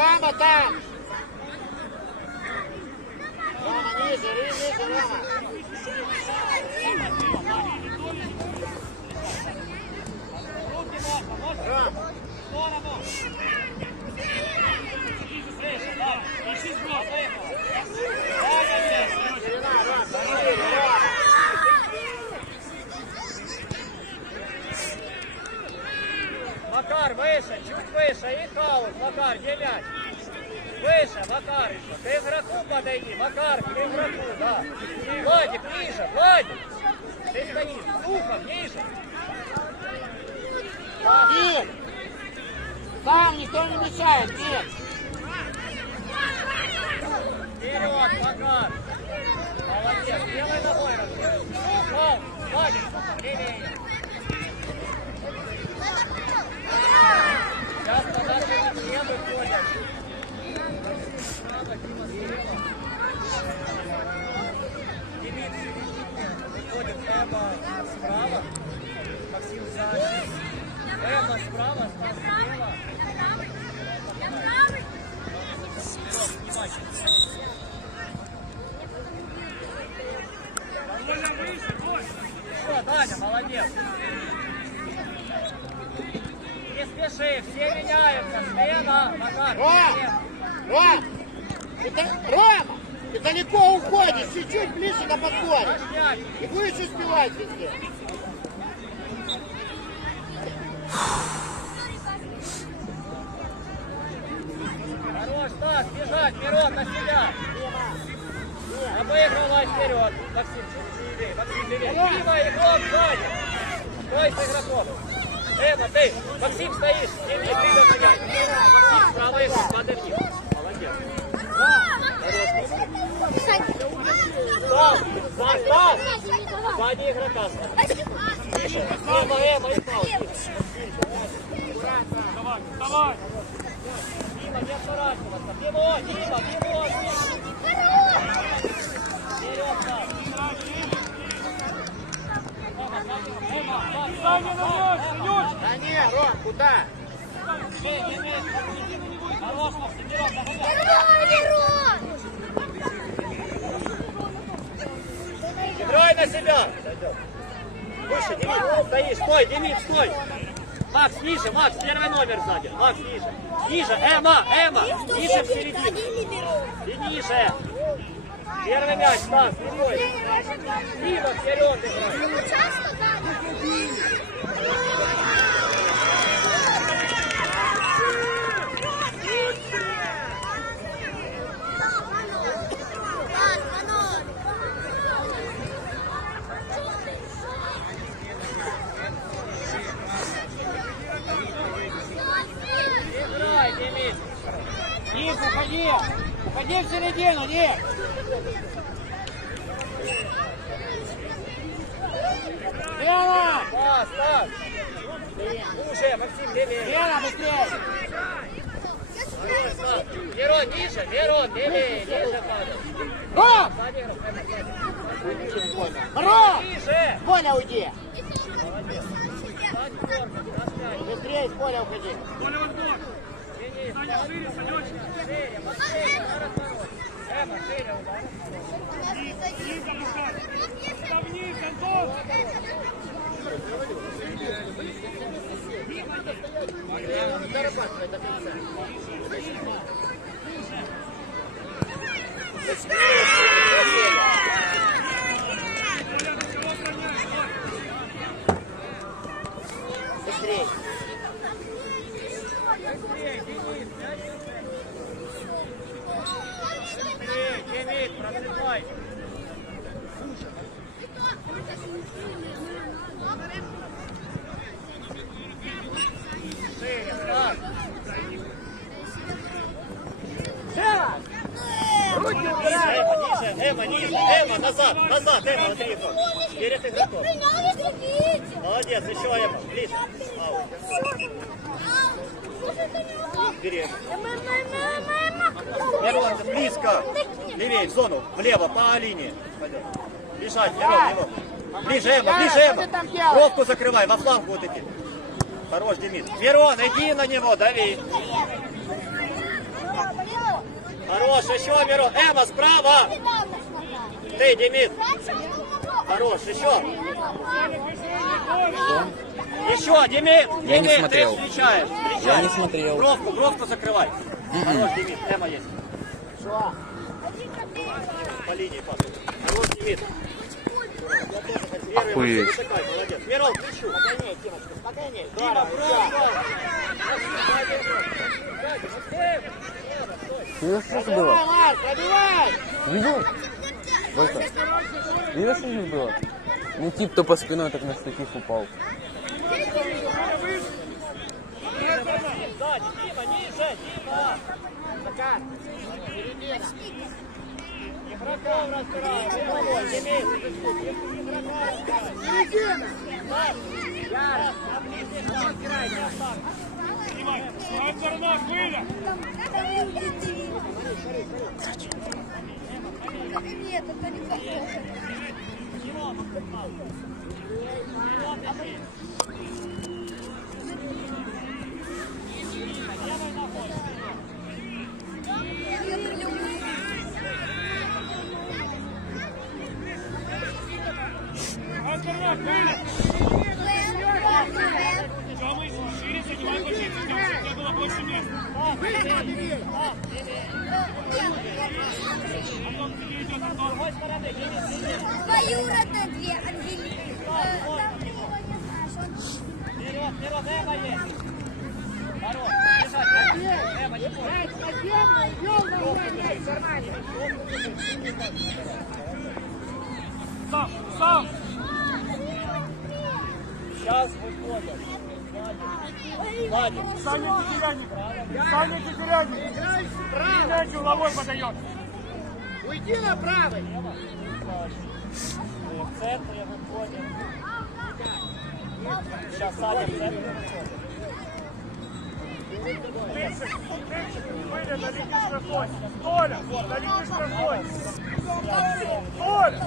Рома там! Рома, ниже, ри- ниже, Рома! Рома! Ширина, Рома, шире, Рома! Макар, выше, чуть выше, и хаос, Макар, где мяч? Выше, Макар еще. К игроку подойди, Макар, к игроку, да. Владик, ниже, Владик. Ты стоишь, ухом, ниже. Дим! Сам никто не мешает, Дим! Вперед, Макар. Молодец, левой ногой разбил. Фол, Владик, левее. Максим, чуть левее, Максим левее. Дима, игрок сзади. Стой с игроком. Эма, ты. Максим стоишь. Дими, ты догонять. Максим, справа игрок, подожди. Молодец. Стас, Стас, Стас. Сзади игрока. Тише. Эма, Эма, и пауза. Давай, давай! Дима, не отворачиваться. Дима, Дима, Дима. Вперед, Стас. Да не, Ром, куда? Играй на себя! Выше, Демид, стоишь, стой, Демид, стой! Макс, ниже, Макс, первый номер сзади. Макс, ниже. Ниже, Эма, Эма, ниже в середину. И ниже. Первый мяч, не бойся. Дима, вперед играй. Демид. Ник, уходи! В середину, Ник! Лена! Стас, Стас. Уже, Максим, левее. Лена, быстрее! Верон, ниже, Верон, левее, ниже падай. Сзади. Ром! Ниже. С поля уйди! Быстрее с поля уходи! Коля, вот бок! Денис, Саня, шире, Санечек! шире, Максим, Зарабатывай до конца. Быстрее! Быстрее, Денис, мяч. Быстрее, Демид, просыпай. Шире, Стас. Эма, ниже, Эма, назад, назад, Эма, Андрей, перед игроком. Молодец, еще Эма, ближе. Аут. Бери. Мирон, близко. Левее, в зону, влево, по линии. Пойдем. Бежать, Мирон, его. Ближе, Эма, ближе? Бровку закрывай, во фланг вот эти. Хорош, Демид. Мирон, иди на него, дави. Хорош, еще Мирон. Эма, справа. Ты, Демид. Хорош, еще. Еще, Демид. Я не Демид, смотрел. ты встречаешь. Я встречаешь. не смотрел. Бровку, бровку закрывай. Хорош, Демид. Эма есть. По линии пас. Хорош, Демид. Охуеть. Видишь! Видел? Что здесь было? Ну, тип то по спиной так на таких упал. Дима, ниже, Дима. Игроков разбираем. Головой, Демид. Снимай. Давай сторона, выля. Нет, это не похоже. Антон. Двоюродные две Ангелины. Э, Там ты его не знаешь. Он Вперед, вперед, Эма есть. Хорош, бежать, Эма, не кармане. Сам, сам. Сейчас выходят. Сзади. Саня Тетеряник. Саня Тетеряник. Мяч угловой подает. Уйди на правый. В центре выходят. Сейчас Саня в центре выходит. Выля, налети штрафной. Толя, налети штрафной. Толя.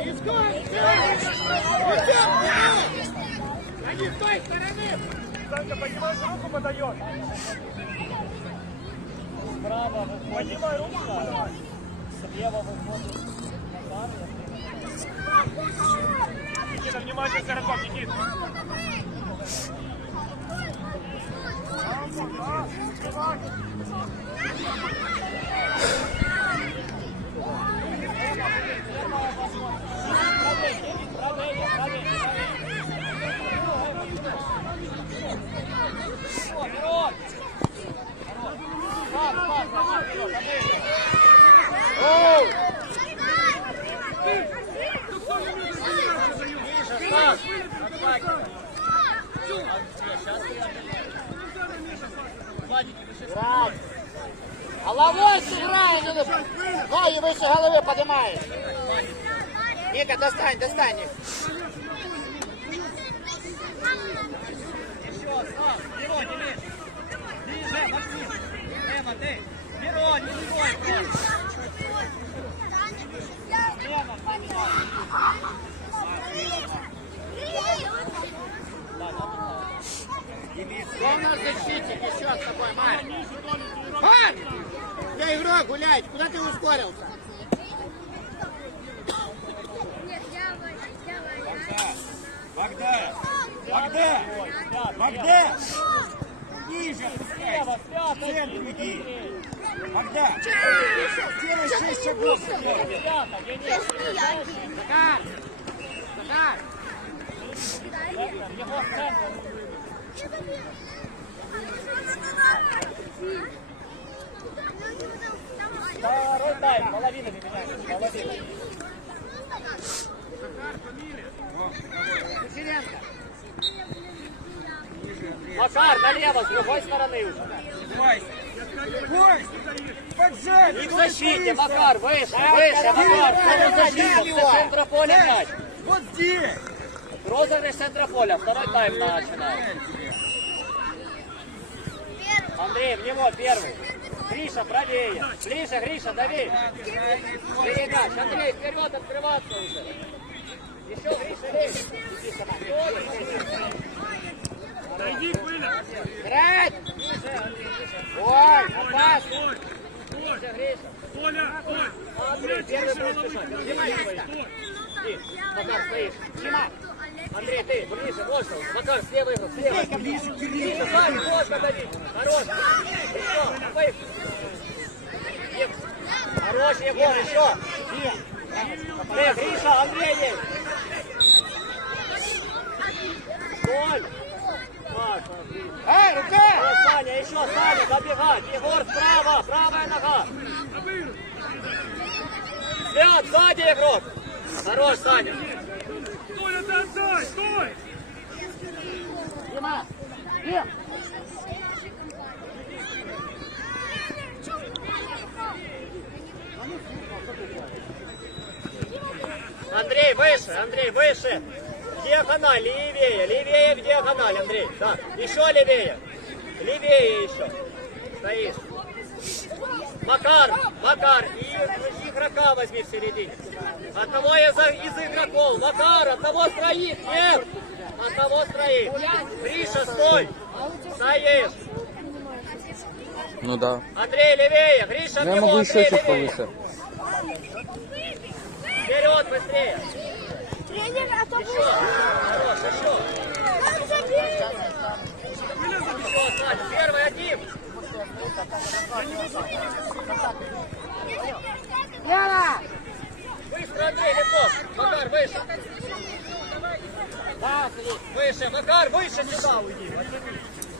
Они с той стороны. Санька, поднимаешь руку, подает. Справа выходит Поднимай руку, Миша. Подавай. Слева выходит Назар. Никита, внимание, Сороков, Никит. Да, открывай. Правее, правее, правее. Вперед! Пас, пас, пас, вперед, Андрей. Ниже, пас. Отскакивай. Играть. Головой сыграй, не на- ноги выше головы поднимаешь. Ника, достань, достань. их. Еще, сам. Мирон, не лезь. Ниже, Максим. Эма, ты. Мирон, не бегой просто. Эма, поднимай. Кто у нас защитник еще с тобой, Марк? Марк! Я игрок гулять, куда ты ускорился? Нет, я я Богдан! Богдан! Богдан! Ниже Слева, опускайся! пятый. В центр иди! Богдан! Делай шесть шагов вперед! Пятый, Денис. Захар! Захар! Его в центр. Второй тайм, половина не меняется, половина. Кучеренко! Макар, налево, с другой стороны уже. И в защите, Макар, выше, выше, Макар. Второй защитник, с центра поля мяч. Вот здесь! Розыгрыш центра поля, второй тайм начинается. Андрей, в него первый. Гриша, правее. Ближе, Гриша, дави. Передач. Андрей, вперед открываться уже. Еще, Гриша, сюда. Дойди, Выля. Играть! Ой, опасно! Вот. Гриша. Толя, Толь! Андрей, первый бежать. Снимай. Ты, Макар, стоишь. Снимай. Андрей, ты, ближе, можно. Макар, слева игрок, слева. Ближе, сами, можно давить. Хорош. Еще, Хорош, Егор, еще. Э, Гриша, Андрей есть. Гриша. Эй, рука! О, Саня, еще, Саня, добегать. Егор справа, правая нога. Свят, сзади игрок. Хорош, Саня. Стой! Дима! Дим! Андрей, выше, Андрей, выше. Диагональ, левее, левее в диагональ, Андрей. Да, еще левее. Левее еще. Стоишь. Макар, Макар, и игрока возьми в середине. Одного из, из игроков. Макар, одного строит. Нет, одного строит. Гриша, стой. Стоишь. Ну да. Андрей, левее. Гриша, Ну, я него, могу Андрей, еще чуть левее. повыше. Вперед, быстрее. Тренер, а то Еще. Хорош, еще. Первый один. Лена! Быстро, Андрей, легко. Макар, выше. Да. Выше, Макар, выше сюда уйди.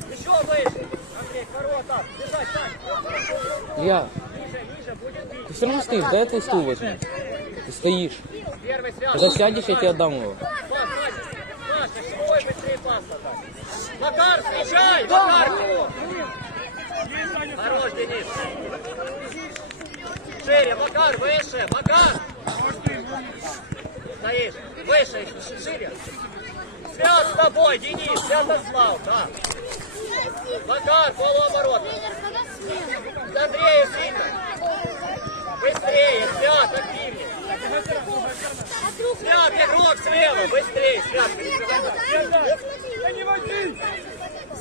Еще выше. Андрей, второй так. Бежать, Сань. Я. Ниже, ниже, будет бить. Ты все равно стоишь, дай твой стул возьми. Ты стоишь. Когда сядешь, я тебе отдам его. Макар, встречай! Макар. Хорош, Денис. Шире, Макар, выше, Макар. Стоишь, выше, шире. Свят с тобой, Денис, Святослав, да. Макар, полуоборот. Андрею сильно. Быстрее, Свят, активнее. Свят, игрок слева, быстрее, Свят.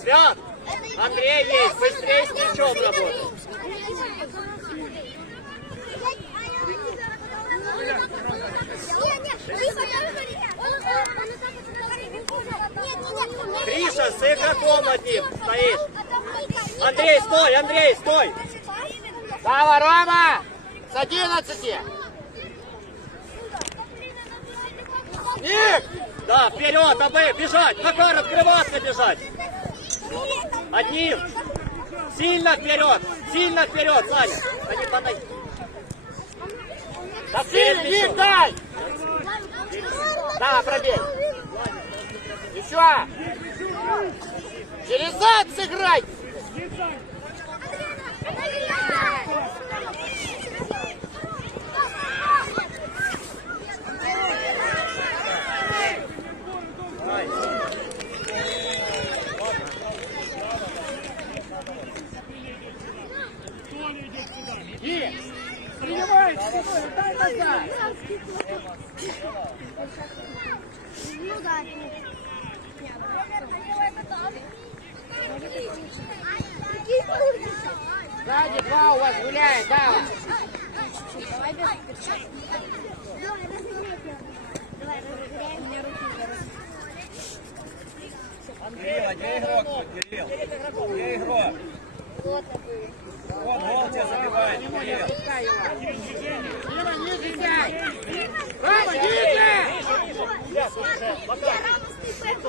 Свят, Андрей есть, быстрее с мячом работай. Гриша, с игроком одним стоишь. Андрей, стой, Андрей, стой. Давай, Рома! С 11! Ник! Да, вперед, АБ, бежать. Макар, открываться бежать. Одним. Сильно вперед, сильно вперед, Саня. Они подай. Да Сильно, Ник, дай! Да, пробей! Еще! Через зад сыграй! Сзади два у вас гуляет, да? Давай без Давай. Давай, мне руки. Кирилл, где игрок Кирилл? Где игрок? Вот такой. Вот гол тебя забивает. Дима, ниже сядь! Рома, ниже!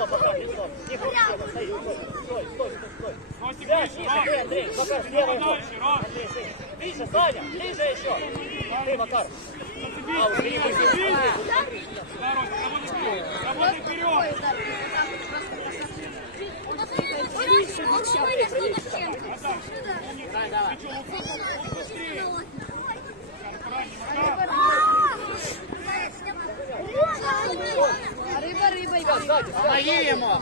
Макар, лицо. Тихо. Стой, стой, стой, стой. Ты, Андрей. Слева игрок. Андрей. Ближе, Саня, ближе еще. Ты, Макар. А, убери, убери. Работай вперед! Рыба, рыба. Помоги ему.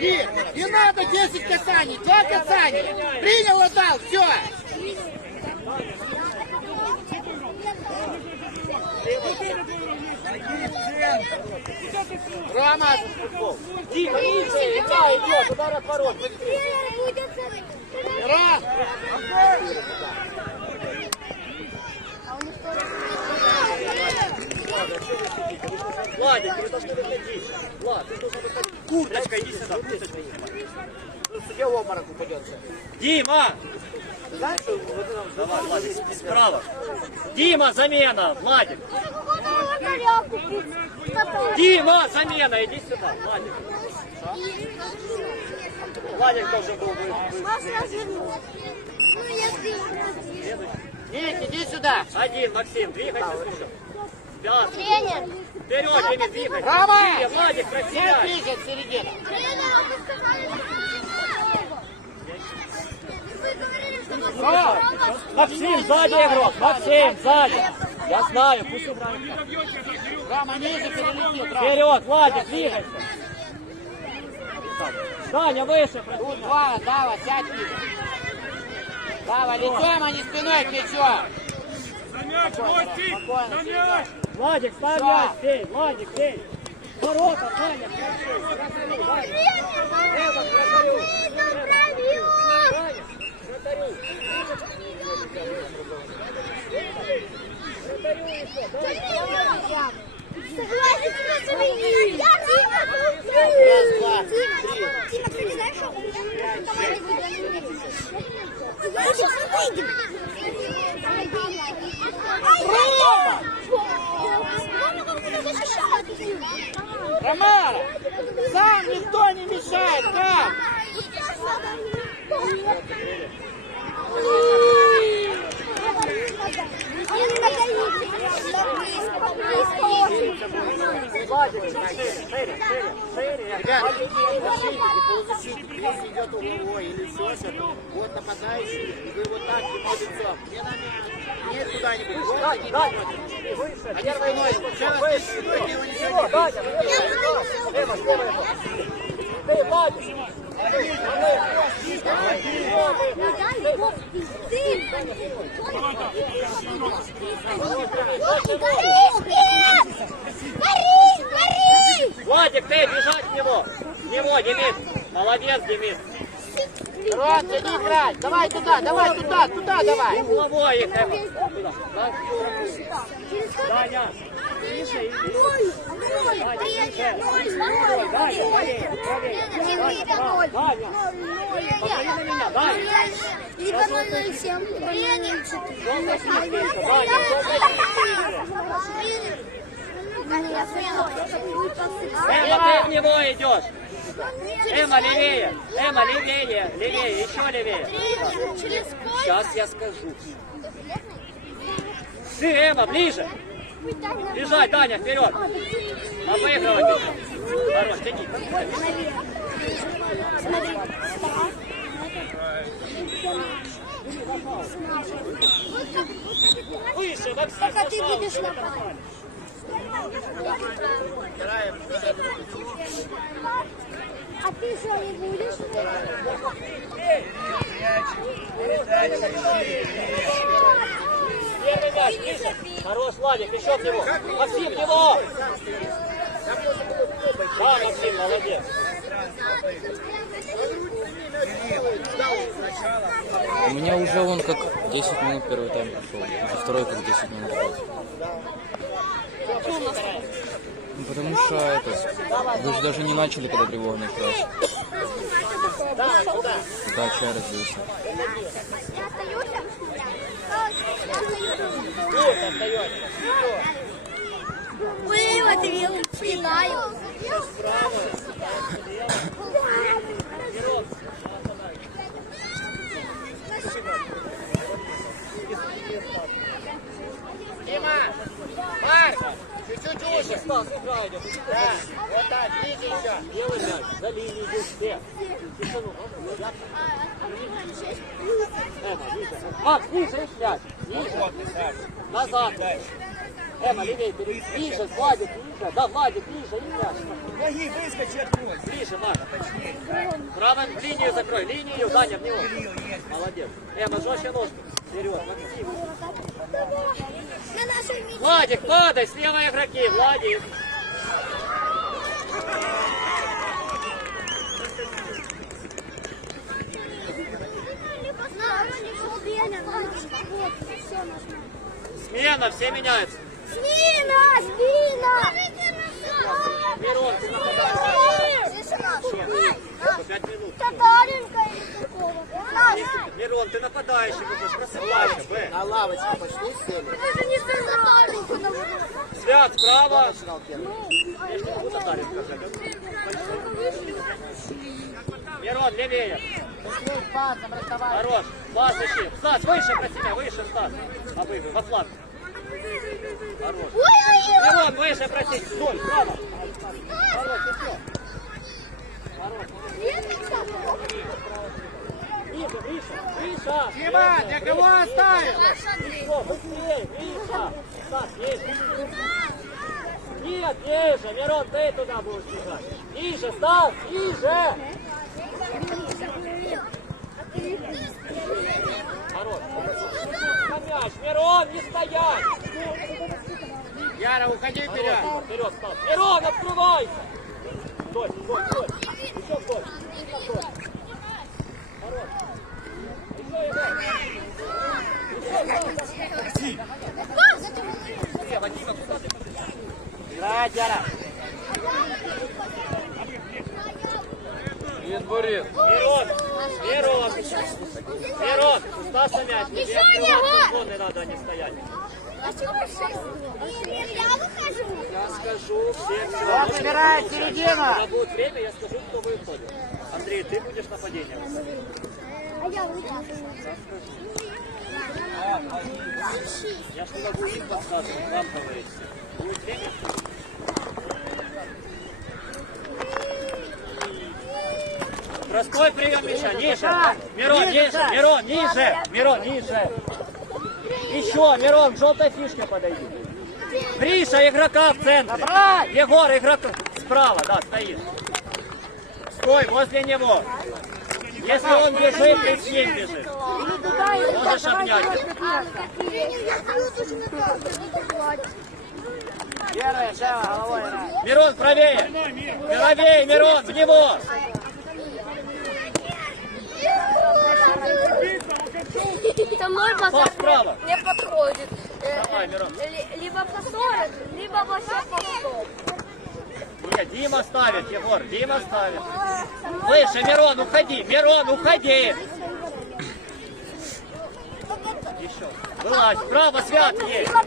И, не надо 10 касаний, 2 касания. Принял, отдал, все. Рома, Тихо, игра идет, удар от ворот. Вера! Владик, вы должны выходить. Влад, ты должен выходить. Курточка, иди сюда, курточку снимай. Судья в обморок упадется. Дима! Знаешь, вот Давай, Владик, справа. Дима, замена, Владик. Дима, замена, иди сюда, Владик. Владик должен был бы... Ну, если... Ник, иди сюда. Один, Максим, двигайся еще. Пятый. Тренер! Вперед, Дима, двигайся. Дима, Владик, Все красиво. ближе от середины. Тренер, вы сказали, Максим, сзади игрок. Максим, сзади. Я знаю, пусть играет. Рама ниже перелетит. Вперед, Владик, двигайся. Даня, выше. Тут два, Дава, сядь ниже. Дава, лицом, а не спиной к мячу. За мяч, Костик! За мяч! Владик, ставь бей, Владик, бей. Ворота, вратарю. Вратарю еще, Даня. Ромара, сам никто не мешает, как? Владик, шире, шире, шире. Ребят, защитники, полузащитник, если идет угловой или еще что-то, вот нападающий, и вы вот так ему лицом. Не на мяч, не куда-нибудь, вот образом. выше, Они спиной, сейчас его не Всё, сядешь. Даня, Эва, первый Ты, Владик. Владик, ты бежать к нему. К нему, Демид. Молодец, Демид. Рот, не играть, давай туда, давай туда, туда давай. Угловой их? Даня. Меня, Даня. Либо 007, либо 004. Эма, ты в него идешь. Эма, левее. Эма, левее. Левее, еще левее. Сейчас я скажу. Ты, Эма, ближе. Бежать, Даня, вперед. Обыгрывать. Хорош, тяни. Выше, Максим. Пока ты будешь нападать. А ты что, не будешь? Первый мяч, ближе. Хорош, Владик, еще к нему. Максим, к него. Да, Максим, молодец. У меня уже он как 10 минут первый тайм прошел. Уже второй как 10 минут идет. Ну, потому что это, вы же даже не начали, когда тревога началась. Да, чай разбился. Ой, вот вилку съедаю. Дима, чуть-чуть уже. Стас, играй, идет. Да, вот так, ближе еще. Белый мяч, за линию идет все. Тишину. Эма, ниже. Макс, ниже их мяч. Ниже. Назад. Эма, левее, перед. Ниже, Владик, ниже. Да, Владик, ниже, и мяч. Ноги выскочи открой. Ближе, Макс. Право линию закрой. Линию, Даня, в него. Молодец. Эма, жестче ножку. Вперед, Максим. Владик, падай, слева игроки. Владик. Смена, все меняются. Смена! Смена! Мирон, пять минут. Татаринка или какого? Мирон, ты нападающий, будешь просыпайся, Б. На лавочку пошли, сели. Это же не татаринка. Свят, справа. Мирон, левее. Хорош. Пас ищи. Стас, выше про себя, выше, Стас. Обыгрывай, во фланг. Хорош. Мирон, выше просить. Стой, справа. Хорош, еще. Хорош. Миша, Миша, Миша. Дима, для кого оставил? Быстрее, Миша. Стас, есть. Нет, ниже, Мирон, ты туда будешь бежать. Ниже, Стас, ниже. Хорош. Мяч, Мирон, не стоять. Яра, уходи вперед. Вперед, Стас. Мирон, открывайся. Стой, стой, стой. Играй. Яра. Є дворец. Мирон, Мирон. Мирон, у Стаса мяч. Тебе надо, а не стоять. Что? Я скажу всем, все. Вот, собирай, середина. Когда будет время, я скажу, кто выходит. Андрей, ты будешь нападением. А я выхожу. Я не могу им подсказывать, вам говорить. Будет время? Простой прием мяча, ниже. Мирон, ниже, Мирон, ниже. Мирон, ниже. Еще, Мирон, к желтой фишке подойди. Гриша, игрока в центре. Егор, игрока справа, да, стоит. Стой, возле него. Если он бежит, ты с ним бежишь. Можешь обнять. Мирон, правее! Правее, Мирон, в него! Со мной Пас справа! не подходит. Э, Давай, Мирон. ли- Либо по 40, либо вообще по 100. Нет, Дима ставит, Егор, Дима ставит. Выше, Мирон, уходи! Мирон, уходи! Еще. Вылазь, справа свят есть! Пас.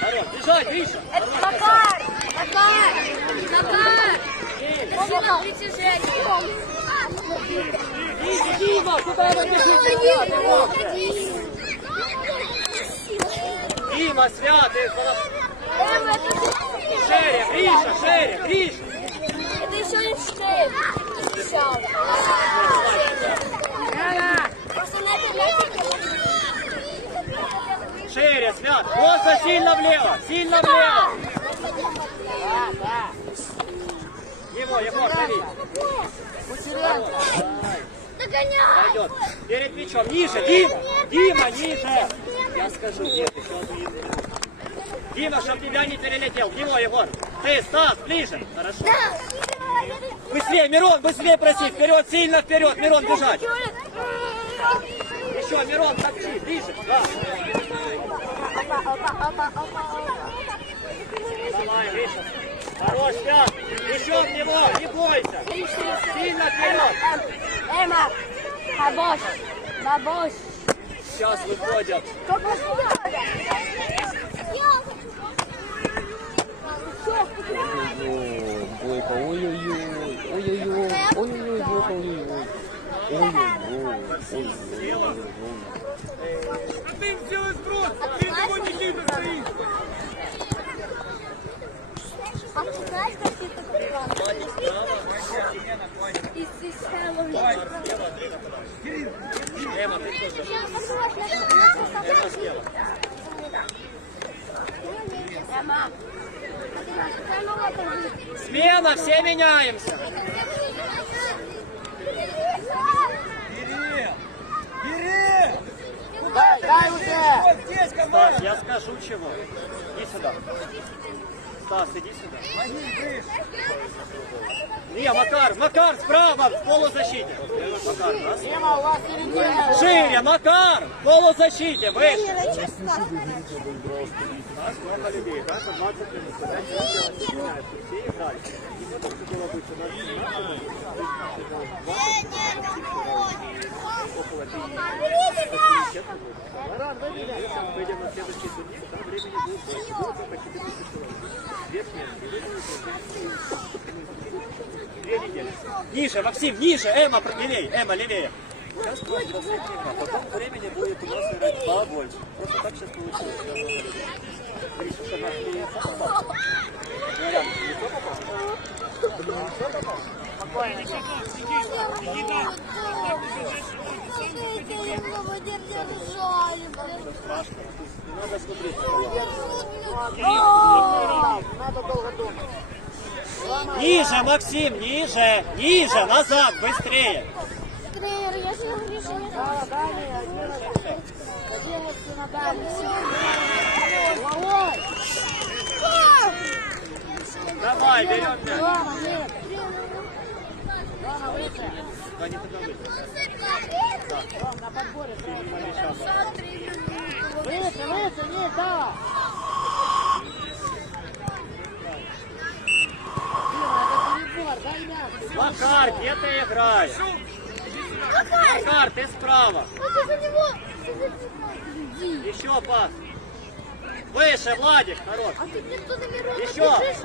Хорош, бежать, Гриша! Это Макар! Макар! Макар! Сила притяжения. Дима, куда вы бежите? Дима, свят, ты это шере, Гриша, шере, Гриша! Это еще на это Шире, свят! Просто сильно влево! Сильно влево! Его, Егор, дави! Догоняй! Пойдет. Перед мячом. Ниже, Дима! Дима, ниже! Я скажу, нет, еще одну. Дима, чтоб тебя не перелетел. В него, Егор. Ты, Стас, ближе. Хорошо. Быстрее, Мирон, быстрее проси. Вперед, сильно вперед. Мирон, бежать. Еще, Мирон, топчи. Ближе. Да. Давай, Гриша. Хорош, пят. Еще в него, не бойся. Сильно вперед. Эма! Бабош! Бабош! Сейчас выходят. Ой-ой-ой, Бойко, ой-ой-ой, ой-ой-ой, ой-ой-ой, Бойко, ой-ой-ой. Ой-ой-ой, ой-ой-ой. Ты сделай сброс, ты его не видно стоит. А ты знаешь, как это Из системы. Эма, ты тоже. Эма слева. Эма. Смена, все меняемся. Бери, бери. Дай, дай уже. Здесь я скажу чего. Иди сюда. Стас, иди сюда. Не, Макар, Макар, справа, в полузащите. Макар, раз. Дима, у вас середина. Шире, Макар, в полузащите, выше. Нас много людей, да, по 20 минут. Все играли. И вот это было быть у нас 17 минут. Около 5 Выйдем на следующий турнир, там времени будет больше. Будет по 4 тысячи человек. Две смены. И вы будете Две недели. Ниже, Максим, ниже, Эма, левее, Эма, левее. Сейчас просто игра. Потом времени будет у нас играть побольше. Просто так сейчас получилось. Ну, рядом, не кто попал? Не надо смотреть. Надо долго думать. Ниже, Максим, ниже, ниже, назад, быстрее. Тренер, я же не Да, далее, 11. 11 на дальний. Головой. Давай, берем мяч. Рома. Да, не туда выйти. Ром, на подборе. Выше, выше, нет, да. Дима, это перебор, дай мяч. Макар, где ты играешь? Макар, ты справа. Вот из-за него. Еще пас. Выше, Владик, хорош. А ты никто на миру Еще.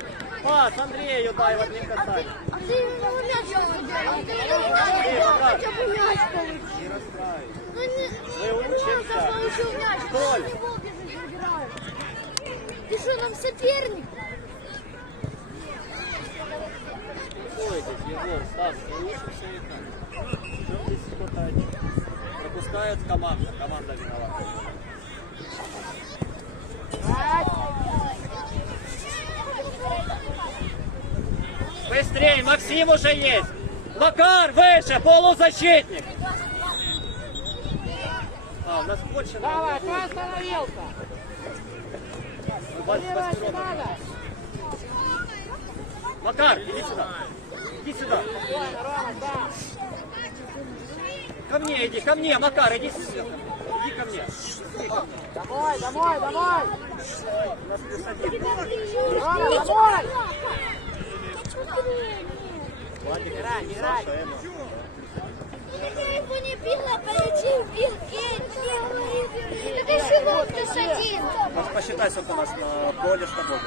Пас, Андрею дай в одним касанием. А ты ему мяч А ты Андрей, мяч Макар. хотя бы мяч получил. Не расстраивайся. Не, Мы учимся. не забираешь. Ты что, нам соперник? Егор, Стас, здесь кто-то один. Пропускает команда, команда виновата. Быстрей, Максим уже есть. Макар, выше, полузащитник. А, у нас больше. Давай, ты остановился. Надо. Макар, иди сюда. Иди сюда. Ко мне иди, ко мне, Макар, иди сюда. Иди ко мне. Иди ко мне. Домой, домой, домой. У нас плюс один. Рома, домой. Владик, играй, играй. Я его не била, полетел, бил, Это еще волк один. Вот посчитай, сколько у нас на поле, что было.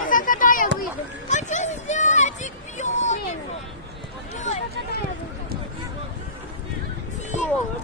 А когда я выйду? А что зятик бьет? Когда я выйду? Долго, долго, Ромчик, готовится. Да, Я долго. Кто-то светлый. Расстрел, да. Свят, да. На следующий турнир для нас будет 14 человек. Там две сменки. Магия! А я еще играется. Впереди. А я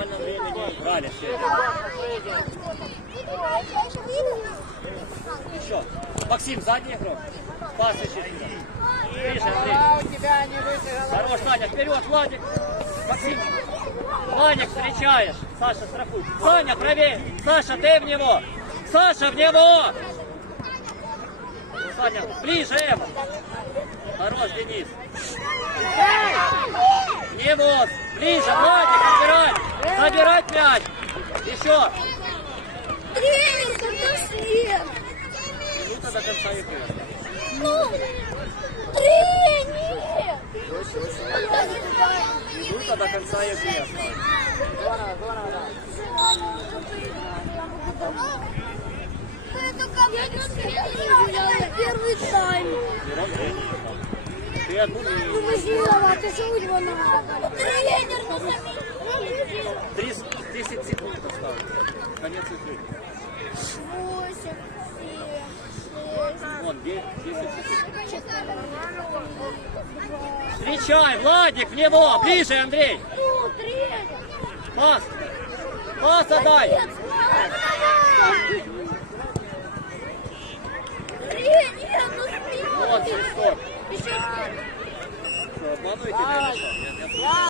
еще выйду. Не играли все. Еще. Максим, задний игрок. Пас еще. Ближе, Андрей. У тебя не головы. Хорош, Саня, вперед, Владик. Максим. Владик, встречаешь. Саша, страхуй. Саня, правее. Саша, ты в него. Саша, в него. Саня, ближе, Эва. Хорош, Денис. В него. Ближе, Владик, забирать. Забирать мяч. Еще. След? Минута до конца игры. Ну, тренер! Минута до конца игры. Здорово, здорово, первый тайм. Ты Ну, мы виноваты, что у надо. Тренер, ну заметил. 30 10 секунд осталось. Конец игры. Восемь, семь, шесть, Вон, 10 секунд. четыре, Встречай, Владик, в него! Ближе, Андрей! Пас! Пас отдай! Вот, свисток. Еще Что,